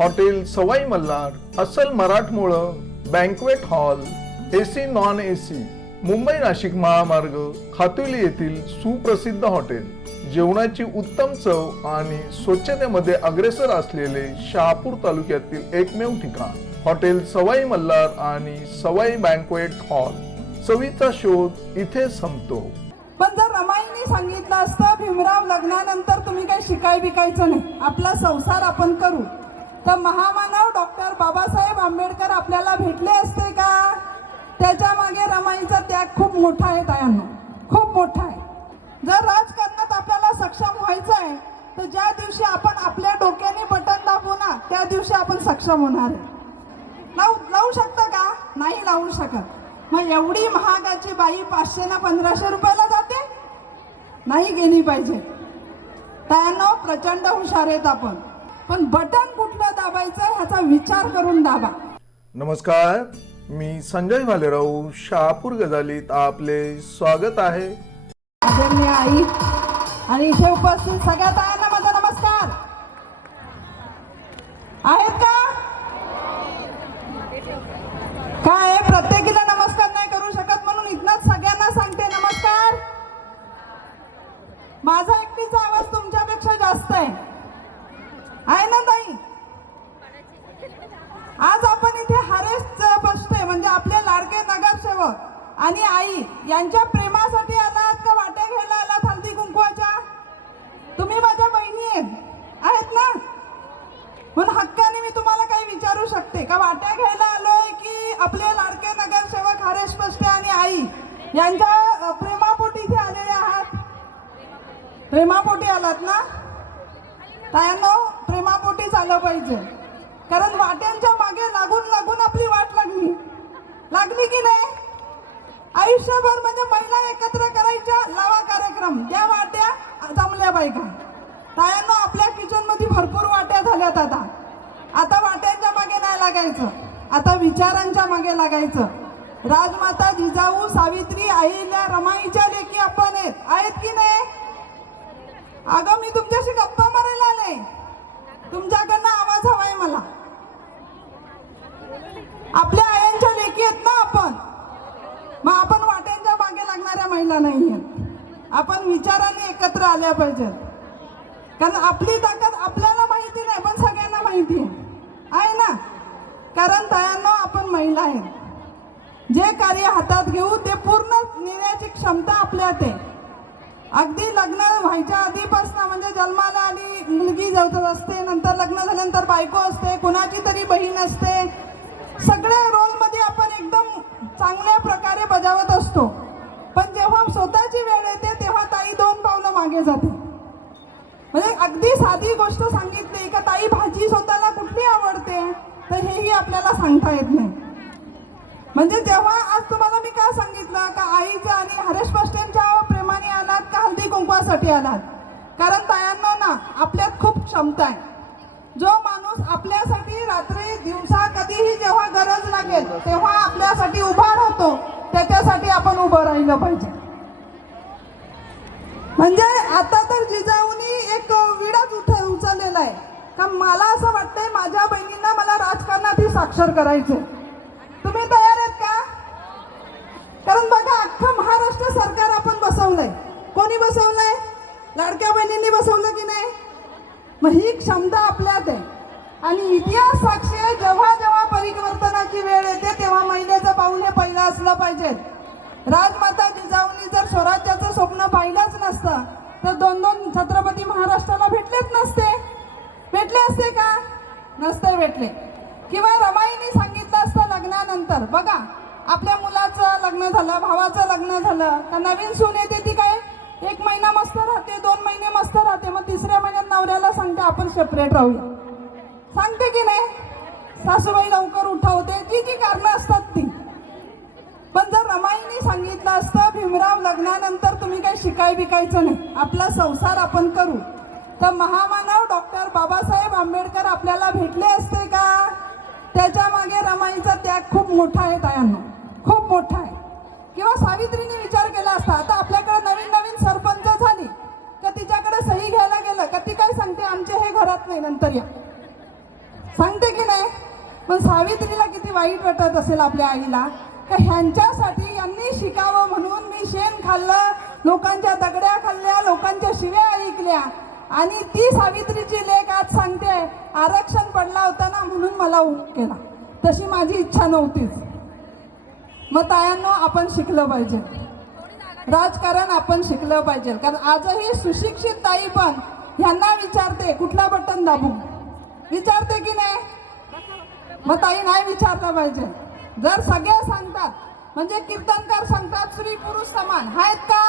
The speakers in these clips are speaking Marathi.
हॉटेल सवाई मल्हार अस्सल मराठमोळं banquet hall AC non AC Mumbai Nashik महामार्ग खातुली येथील सुप्रसिद्ध हॉटेल. जेवणाची उत्तम चव आणि स्वच्छतेमध्ये अग्रेसर असलेले शहापूर तालुक्यातील एकमेव ठिकाण. हॉटेल सवाई मल्हार आणि सवाई बँकवेट हॉल चवीचा शोध इथे संपतो. पण जर रमाईने सांगितलं असतं भीमराव लग्नानंतर तुम्ही काही शिकाय बिकायचं नाही. आपला संसार आपण करू. तर महामानव डॉक्टर बाबासाहेब आंबेडकर आपल्याला भेटले असते का? त्याच्यामागे रमाईचा त्याग खूप मोठा आहे तायांनो खूप मोठा आहे. जर राजकारणात आपल्याला सक्षम व्हायचं आहे तर ज्या दिवशी आपण आपल्या डोक्याने बटन दाबू ना त्या दिवशी आपण सक्षम होणार आहे. लावू लावू शकता का? नाही लावू शकत. मग एवढी महागाची बाई पाचशे ना पंधराशे रुपयाला जाते? नाही गेली पाहिजे. त्यानं प्रचंड हुशार आहेत आपण. पण बटन कुठलं दाबायचं ह्याचा विचार करून दाबा. नमस्कार मी संजय भालेराव शहापूर गजालीत आपले स्वागत आहे. आदरणीय आई आणि इथे उपस्थित सगळ्या आपले लाडके नगरसेवक हरेश बसते आणि आई यांच्या प्रेमापोटी इथे आलेले आहात. प्रेमापोटी आलात ना? तायांनो प्रेमापोटीच आलं पाहिजे. कारण वाट्यांच्या मागे लागून लागून आपली वाट लागली. लागली की नाही? आयुष्यभर म्हणजे महिला एकत्र करायच्या लावा कार्यक्रम. त्या वाट्या जमल्या बायका. तायांना आपल्या किचनमध्ये भरपूर वाट्या झाल्यात आता. आता वाट्यांच्या मागे नाही लागायचं. आता विचारांच्या मागे लागायचं. राजमाता जिजाऊ सावित्री आईल्या रमाईच्या लेखी आपण आहेत. आहेत की नाही? अगं मी तुमच्याशी गप्पा मारायला आले. तुमच्याकडनं आवाज हवाय मला. आपल्या आयांच्या लेखी आहेत ना आपण? मग आपण वाट्यांच्या मागे लागणाऱ्या महिला नाही आहेत. आपण विचाराने एकत्र आल्या पाहिजेत. कारण आपली ताकद आपल्याला माहिती नाही पण सगळ्यांना माहिती आहे. कारण तयांनो आपण महिला आहेत. जे कार्य हातात घेऊ ते पूर्ण नेण्याची क्षमता आपल्यात आहे. अगदी लग्न व्हायच्या आधीपासून म्हणजे जन्माला आली मुलगी जवळ असते नंतर लग्न झाल्यानंतर बायको असते कुणाची तरी बहीण असते. सगळ्या रोलमध्ये आपण एकदम चांगल्या प्रकारे बजावत असतो. पण जेव्हा स्वतःची वेळ येते तेव्हा ताई दोन पावलं मागे जाते. म्हणजे अगदी साधी गोष्ट सांगितली का ताई भाजी स्वतःला कुठली आवडते? तर हेही आपल्याला सांगता येत नाही. म्हणजे जेव्हा आज तुम्हाला मी का सांगितलं का आईचं आणि हरेश पष्टेंच्या प्रेमाने आलात का हल्दी कुंकवासाठी आलात कारण तयांना ना आपल्यात खूप क्षमता आहे. जो माणूस आपल्यासाठी रात्री दिवसा कधीही जेव्हा गरज लागेल तेव्हा आपल्यासाठी उभा राहतो त्याच्यासाठी आपण उभं राहिलं पाहिजे. म्हणजे आता तर जिजाऊनी एक विडाच उठ उचललेला आहे. तर मला असं वाटतंय माझ्या बहिणींना मला राजकारणातही साक्षर करायचे तुम्ही तयार आहेत का? कारण बघा अख्खं महाराष्ट्र सरकार आपण बसवलंय. कोणी बसवलंय? लाडक्या बहिणींनी बसवलं की नाही? मग ही क्षमता आपल्यात आहे. आणि इतिहास साक्षी आहे जेव्हा जेव्हा परिवर्तनाची वेळ येते तेव्हा महिलेचं पाऊल हे पहिलं असलं पाहिजे. राजमाता जिजाऊनी जर स्वराज्याचं स्वप्न पाहिलंच नसतं तर दोन दोन छत्रपती महाराष्ट्राला भेटलेच नसते. भेटले असते का? नसते भेटले. किंवा रमाईने सांगितलं असतं लग्नानंतर. बघा आपल्या मुलाचं लग्न झालं भावाचं लग्न झालं का नवीन सून येते ती काय? एक महिना मस्त राहते दोन महिने मस्त राहते मग तिसऱ्या महिन्यात नवऱ्याला सांगते आपण सेपरेट राहूया. सांगते की नाही? सासूबाई लवकर उठवते जी जी कारणं असतात ती. पण जर रमाईने सांगितलं असतं भीमराव लग्नानंतर तुम्ही काही शिकाय बिकायचं नाही. आपला संसार आपण करू. तर महामानव डॉक्टर बाबासाहेब आंबेडकर आपल्याला भेटले असते का? त्याच्यामागे रमाईचा त्याग खूप मोठा आहे तायांनो. खूप मोठा आहे. किंवा सावित्रीने विचार केला असता आता आपल्याकडे नवीन नवीन सरपंच झाली का तिच्याकडे सही घ्यायला गेलं का ती काय सांगते आमचे हे घरात नाही नंतर या. सांगते की नाही? पण सावित्रीला किती वाईट वाटत असेल आपल्या आईला का ह्यांच्यासाठी यांनी शिकावं म्हणून मी शेण खाल्लं लोकांच्या दगड्या खाल्ल्या लोकांच्या शिव्या ऐकल्या आणि ती सावित्रीची लेख आज सांगते. आरक्षण पडला होता ना म्हणून मला ऊक केला. तशी माझी इच्छा नव्हतीच. मग तायांनो आपण शिकलं पाहिजे. राजकारण आपण शिकलं पाहिजे. कारण आजही सुशिक्षित ताई पण ह्यांना विचारते कुठला बटन दाबू? विचारते की नाही? मग ताई नाही विचारलं पाहिजे. जर सगळे सांगतात म्हणजे कीर्तनकार सांगतात स्त्री पुरुष समान. आहेत का?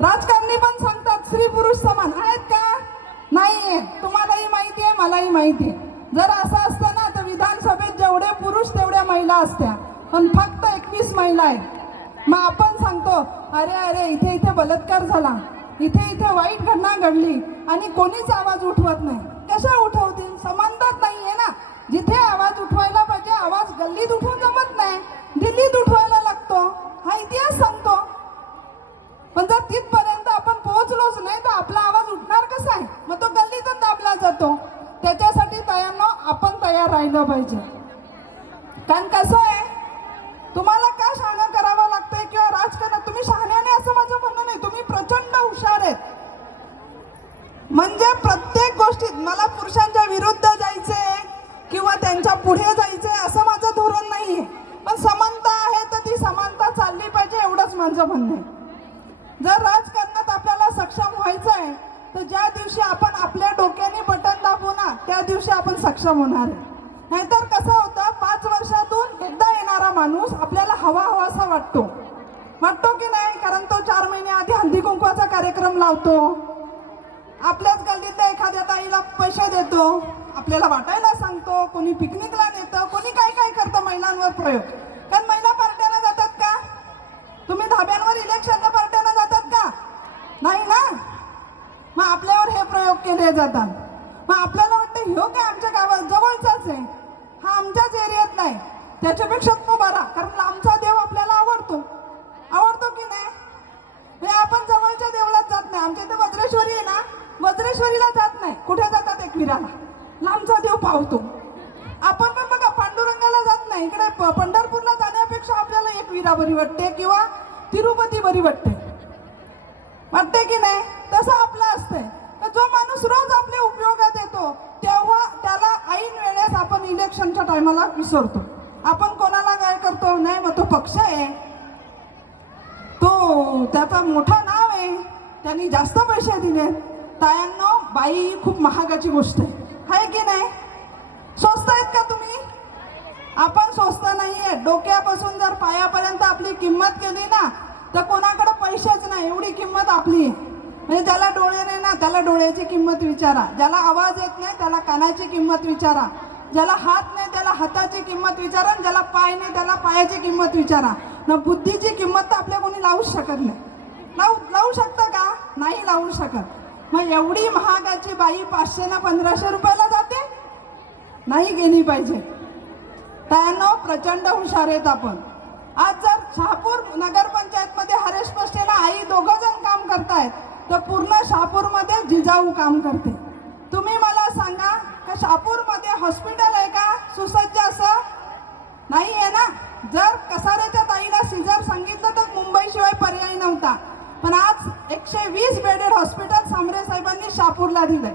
राजकारणी पण सांगतात स्त्री पुरुष समान आहेत का? नाही तुम्हालाही माहिती आहे मलाही माहिती आहे जर असं असतं ना तर विधानसभेत जेवढे पुरुष तेवढ्या महिला असत्या. पण फक्त एकवीस महिला आहेत. मग आपण सांगतो अरे अरे इथे इथे बलात्कार झाला. इथे इथे वाईट घटना घडली आणि कोणीच आवाज उठवत नाही. कशा उठवतील? समानताच नाहीये ना. जिथे आवाज उठवायला पाहिजे आवाज गल्लीत उठवून जमत नाही. दिल्लीत उठवायला लागतो. हा इतिहास सांगतो. पण जर तिथपर्यंत आपण पोहोचलोच नाही तर आपला आवाज उठणार कसा आहे? मग तो गल्लीतच दाबला जातो. त्याच्यासाठी तयार आपण तयार राहिलं पाहिजे. कारण कसं आहे दिवशी आपण सक्षम होणार. आहे नाहीतर कसं होतं पाच वर्षातून एकदा येणारा माणूस आपल्याला हवा हवा असा वाटतो. वाटतो की नाही? कारण तो चार महिने आधी हल्दी कुंकवाचा कार्यक्रम लावतो. आपल्याच गल्लीतल्या एखाद्या ताईला पैसे देतो. आपल्याला वाटायला सांगतो कोणी पिकनिकला नेतं कोणी काय काय करतं महिलांवर प्रयोग. कारण महिला पार्ट्याला जातात का? तुम्ही धाब्यांवर इलेक्शनला पार्ट्याला जातात का? नाही ना? मग आपल्यावर हे प्रयोग केले जातात. मग आपल्याला ह्यो काय आमच्या गावात जवळचाच आहे. हा आमच्याच एरियात नाही. त्याच्यापेक्षा तो बरा कारण लांबचा देव आपल्याला आवडतो. आवडतो की नाही? म्हणजे आपण जवळच्या देवळात जात नाही. आमच्या इथे वज्रेश्वरी आहे ना? वज्रेश्वरीला जात नाही. कुठे जातात एकविराला लांबचा देव पावतो. आपण पण बघा पांडुरंगाला जात नाही. इकडे प- पंढरपूरला जाण्यापेक्षा आपल्याला एकविरा बरी वाटते किंवा तिरुपती बरी वाटते. वाटते की नाही? तसं आपलं असतंय. तर जो माणूस रोज आपल्या उपयोगात येतो तेव्हा त्याला ऐन वेळेस आपण इलेक्शनच्या टायमाला विसरतो. आपण कोणाला काय करतो? नाही मग तो पक्ष आहे. तो त्याचा मोठा नाव आहे. त्यांनी जास्त पैसे दिले. तायांनो बाई ही खूप महागाची गोष्ट आहे. आहे की नाही? स्वस्त आहेत का तुम्ही? आपण स्वस्त नाहीये. डोक्यापासून जर पायापर्यंत आपली किंमत केली ना तर कोणाकडे पैसेच नाही. एवढी किंमत आपली आहे. म्हणजे ज्याला डोळे नाही ना त्याला डोळ्याची किंमत विचारा. ज्याला आवाज येत नाही त्याला कानाची किंमत विचारा. ज्याला हात नाही त्याला हाताची किंमत विचारा. आणि ज्याला पाय नाही त्याला पायाची किंमत विचारा. ना बुद्धीची किंमत तर आपल्या कोणी लावूच शकत नाही. लावू लावू शकता का? नाही लावू शकत. मग एवढी महागाची बाई पाचशे ना पंधराशे रुपयाला जाते? नाही गेली पाहिजे. त्यानं प्रचंड हुशार आहेत आपण. आज जर शहापूर नगरपंचायतमध्ये हरेश पस्टेला आई दोघं जण काम करतायत तर पूर्ण शहापूरमध्ये जिजाऊ काम करते. तुम्ही मला सांगा का शहापूरमध्ये हॉस्पिटल आहे का? सुसज्ज असं? नाही आहे ना? जर कसाऱ्याच्या ताईला सिजर सांगितलं तर मुंबईशिवाय पर्याय नव्हता. पण आज एकशे वीस बेडेड हॉस्पिटल सांबरे साहेबांनी शहापूरला दिलंय.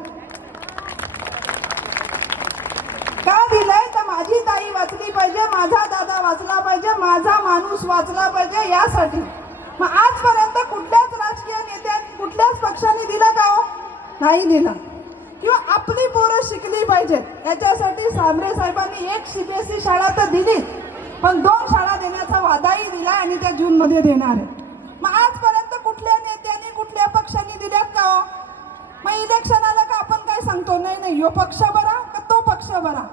का दिलंय? तर माझी ताई वाचली पाहिजे माझा दादा वाचला पाहिजे माझा माणूस वाचला पाहिजे यासाठी. मग आजपर्यंत कुठल्या नेत्यांनी कुठल्याच पक्षाने दिलं का हो? नाही दिलं. किंवा आपली पोरं शिकली पाहिजेत. याच्यासाठी सांबरे साहेबांनी एक सीबीएसई शाळा तर दिली. पण दोन शाळा देण्याचा वादाही दिला आणि त्या जूनमध्ये देणार आहे. मग आजपर्यंत कुठल्या नेत्यांनी कुठल्या पक्षाने दिल्यात का हो? मग इलेक्शन आलं का आपण काय सांगतो? नाही नाही. यो पक्ष बरा का तो पक्ष बरा?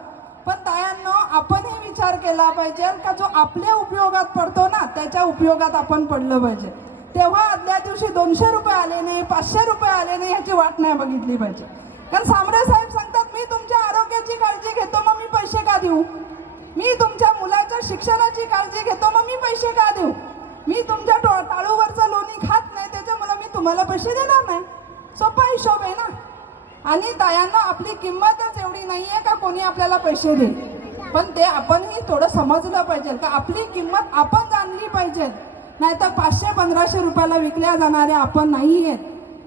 पण तायांनो आपणही विचार केला पाहिजे का जो आपल्या उपयोगात पडतो ना त्याच्या उपयोगात आपण पडलं पाहिजे. तेव्हा आदल्या दिवशी दोनशे रुपये आले नाही पाचशे रुपये आले नाही ह्याची वाट नाही बघितली पाहिजे. कारण सामरे साहेब सांगतात मी तुमच्या आरोग्याची काळजी घेतो मग मी पैसे का देऊ? मी तुमच्या मुलाच्या शिक्षणाची काळजी घेतो मग मी पैसे का देऊ? मी तुमच्या टो- टाळूवरचं लोणी खात नाही त्याच्यामुळे मी तुम्हाला पैसे देणार नाही. सोपा हिशोब आहे ना? आणि तायांना आपली किंमतच एवढी नाही आहे का कोणी आपल्याला पैसे देईल? पण ते आपणही थोडं समजलं पाहिजे का आपली किंमत आपण जाणली पाहिजे. नाहीतर पाचशे पंधराशे रुपयाला विकल्या जाणाऱ्या आपण नाही आहेत.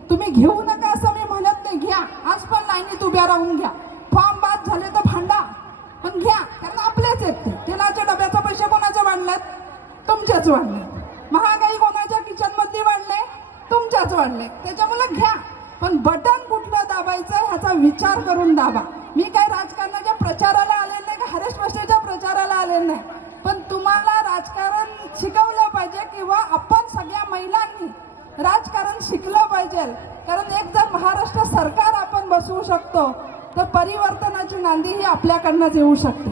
तुम्ही घेऊ नका असं मी म्हणत नाही. घ्या. आज पण लाईनीत उभ्या राहून घ्या. फॉर्म बाद झाले तर भांडा. पण घ्या. कारण आपलेच आहेत ते. तेलाच्या डब्याचे पैसे कोणाचे वाढलेत? तुमचेच वाढले महागाई कोणाच्या किचनमध्ये वाढले? तुमच्याच वाढले. त्याच्यामुळे घ्या. पण बटन कुठलं दाबायचं ह्याचा विचार करून दाबा. मी काय राजकारणाच्या प्रचाराला आले नाही का? हरेश मस्टेच्या प्रचाराला आले नाही पण तुम्हाला राजकारण शिकवलं पाहिजे किंवा आपण सगळ्या महिलांनी राजकारण शिकलं कारण एक जर महाराष्ट्र सरकार आपण बसवू शकतो तर परिवर्तनाची नांदी ही आपल्याकडनंच येऊ शकते.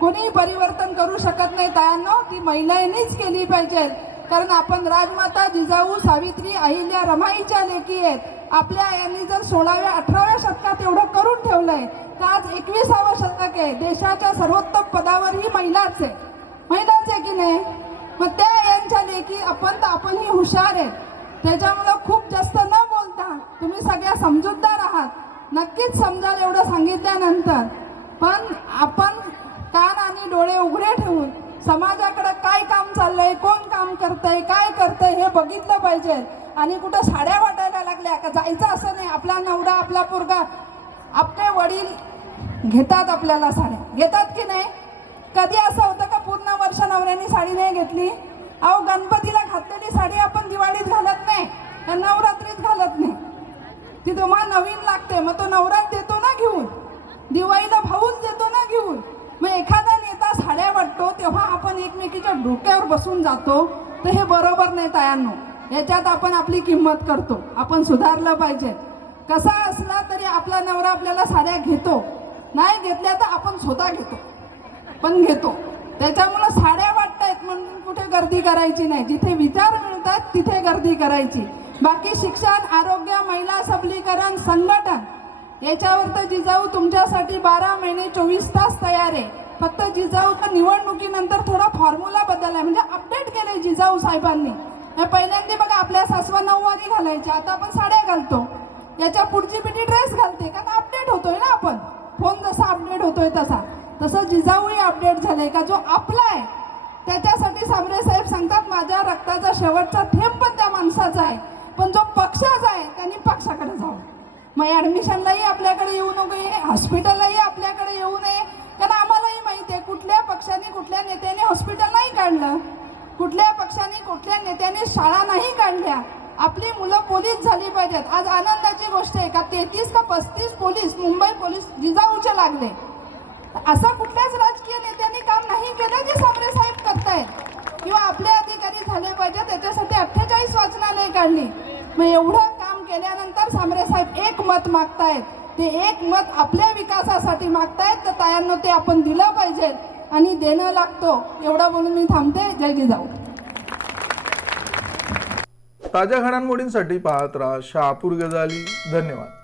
कोणीही परिवर्तन करू शकत नाही तायांनो ती महिलांनीच केली पाहिजे. कारण आपण राजमाता जिजाऊ सावित्री अहिल्या रमाईच्या लेखी आहेत. आपल्या यांनी जर सोळाव्या अठराव्या शतकात एवढं करून ठेवलंय तर आज एकविसावं शतक आहे. देशाच्या सर्वोत्तम पदावर ही महिलाच आहे. महिलाच आहे की नाही? मग त्या यांच्या लेखी आपण तर आपणही हुशार आहेत. त्याच्यामुळं खूप जास्त न तुम्ही सगळ्या समजूतदार आहात. नक्कीच समजाल एवढं सांगितल्यानंतर. पण आपण कान आणि डोळे उघडे ठेवून समाजाकडे काय काम चाललंय कोण काम करतंय काय करतंय हे बघितलं पाहिजे. आणि कुठं साड्या वाटायला लागल्या का जायचं असं नाही. आपला नवरा आपला पोरगा आपले वडील घेतात आपल्याला साड्या. घेतात की नाही? कधी असं होतं का पूर्ण वर्ष नवऱ्याने साडी नाही घेतली? अहो गणपतीला घातलेली साडी आपण दिवाळीत घालत नाही. तर नवरात्रीत घालत नाही? ती तुम्हाला नवीन लागते मग तो नवरात देतो ना घेऊन. दिवाळीला भाऊच देतो ना घेऊन. मग एखादा नेता साड्या वाटतो तेव्हा आपण एकमेकीच्या डोक्यावर बसून जातो. तर हे बरोबर नाही तयांनो. याच्यात आपण आपली किंमत करतो. आपण सुधारलं पाहिजे. कसा असला तरी आपला नवरा आपल्याला साड्या घेतो. नाही घेतल्या तर आपण स्वतः घेतो. पण घेतो. त्याच्यामुळं साड्या वाटत आहेत म्हणून कुठे गर्दी करायची नाही. जिथे विचार मिळतात तिथे गर्दी करायची. बाकी शिक्षण आरोग्य महिला सबलीकरण संघटन याच्यावर तर जिजाऊ तुमच्यासाठी बारा महिने चोवीस तास तयार आहे. फक्त जिजाऊ निवडणुकीनंतर थोडा फॉर्म्युला बदलला म्हणजे अपडेट केले जिजाऊ साहेबांनी. पहिल्यांदा बघा आपल्या सासवा नऊवारी घालायच्या आता आपण साड्या घालतो. याच्या पुढची पिढी ड्रेस घालते. कारण अपडेट होतोय ना आपण. फोन जसा अपडेट होतोय तसा. तसं जिजाऊही अपडेट झालंय. का जो आपला आहे त्याच्यासाठी साबरे साहेब सांगतात माझ्या रक्ताचा शेवटचा थेंब पण त्या माणसाचा आहे. पण जो पक्षाचा आहे त्यांनी पक्षाकडे जावं. मग ॲडमिशनलाही आपल्याकडे येऊ नये हॉस्पिटललाही आपल्याकडे येऊ नये. कारण आम्हालाही माहिती आहे कुठल्या पक्षाने कुठल्या नेत्याने हॉस्पिटल नाही काढलं. कुठल्या पक्षाने कुठल्या नेत्याने शाळा नाही काढल्या. आपली मुलं पोलीस झाली पाहिजेत. आज आनंदाची गोष्ट आहे का तेहतीस का पस्तीस पोलीस मुंबई पोलीस जिजाऊचे लागले. असं कुठल्याच राजकीय नेत्यांनी काम नाही केलं जे साबरे साहेब करतायत. किंवा आपले अधिकारी झाले पाहिजेत त्याच्यासाठी अठ्ठेचाळीस वाचनालय काढली. मग एवढं काम केल्यानंतर सामरे साहेब एक मत मागतायत. ते एक मत आपल्या विकासासाठी मागतायत तर तायांना ते आपण दिलं पाहिजे आणि देणं लागतो. एवढं बोलून मी थांबते. जय जिजाऊ. ताज्या घडामोडींसाठी पाहत राहा शहापूर गजाली. धन्यवाद.